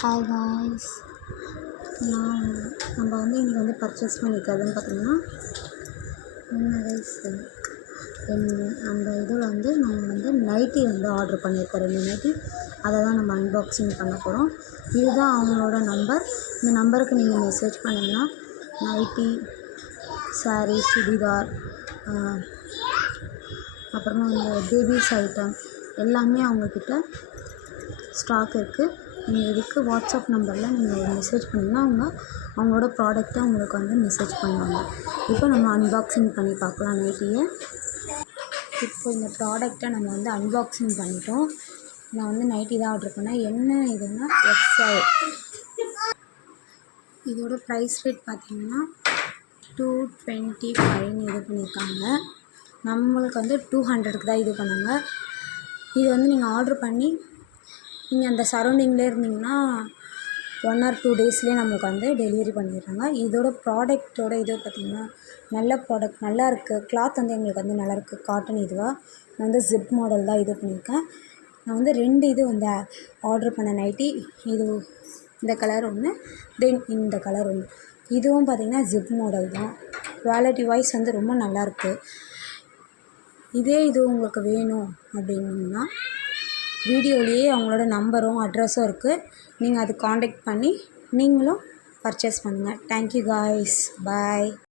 Hi guys. நம்ம இன்றைக்கி purchase பண்ணிக்கிறதுன்னு பார்த்திங்கன்னா என்ன கைஸ், அந்த இதில் நம்ம நைட்டி ஆர்டர் பண்ணியிருக்கோம். 2 நைட்டி, அதை தான் நம்ம அன்பாக்சிங் பண்ண போகிறோம். இதுதான் அவங்களோட நம்பர். இந்த நம்பருக்கு நீங்கள் மெசேஜ் பண்ணிங்கன்னா நைட்டி, சாரீ, சுடிதார், அப்புறமா பேபிஸ் ஐட்டம் எல்லாமே அவங்கக்கிட்ட ஸ்டாக் இருக்குது. நீங்கள் இதுக்கு வாட்ஸ்அப் நம்பரில் நீங்கள் மெசேஜ் பண்ணிங்கன்னா அவங்களோட ப்ராடக்ட்டை உங்களுக்கு மெசேஜ் பண்ணுவாங்க. இப்போ நம்ம அன்பாக்சிங் பண்ணி பார்க்கலாம் நைட்டியை. இப்போ இந்த ப்ராடக்ட்டை நம்ம அன்பாக்சிங் பண்ணிட்டோம். நான் நைட்டி தான் ஆர்டர் பண்ணேன். என்ன இதுன்னா எக்ஸ்எல். இதோட ப்ரைஸ் ரேட் பார்த்திங்கன்னா 225 இது பண்ணியிருக்காங்க. நம்மளுக்கு 200க்கு தான் இது பண்ணாங்க. இது நீங்கள் ஆர்டர் பண்ணி நீங்கள் அந்த சரௌண்டிங்லேயே இருந்தீங்கன்னா 1 or 2 டேஸ்லேயே நம்மளுக்கு டெலிவரி பண்ணிடுறாங்க. இதோட ப்ராடக்ட்டோட இது பார்த்திங்கன்னா நல்ல ப்ராடக்ட், நல்லா இருக்குது. கிளாத் எங்களுக்கு நல்லாயிருக்கு. காட்டன் இதுவாக நான் ஜிப் மாடல் தான் இது பண்ணியிருக்கேன். நான் 2 இது ஆர்டர் பண்ண நைட்டி. இது இந்த கலர் ஒன்று, தென் இந்த கலர் ஒன்று. இதுவும் பார்த்திங்கன்னா ஜிப் மாடல் தான். குவாலிட்டி வைஸ் ரொம்ப நல்லாயிருக்கு. இதே இது உங்களுக்கு வேணும் அப்படின்னா வீடியோலேயே அவங்களோட நம்பரும் அட்ரஸும் இருக்குது. நீங்கள் அது காண்டாக்ட் பண்ணி நீங்களும் பர்ச்சேஸ் பண்ணுங்கள். Thank you guys. பாய்.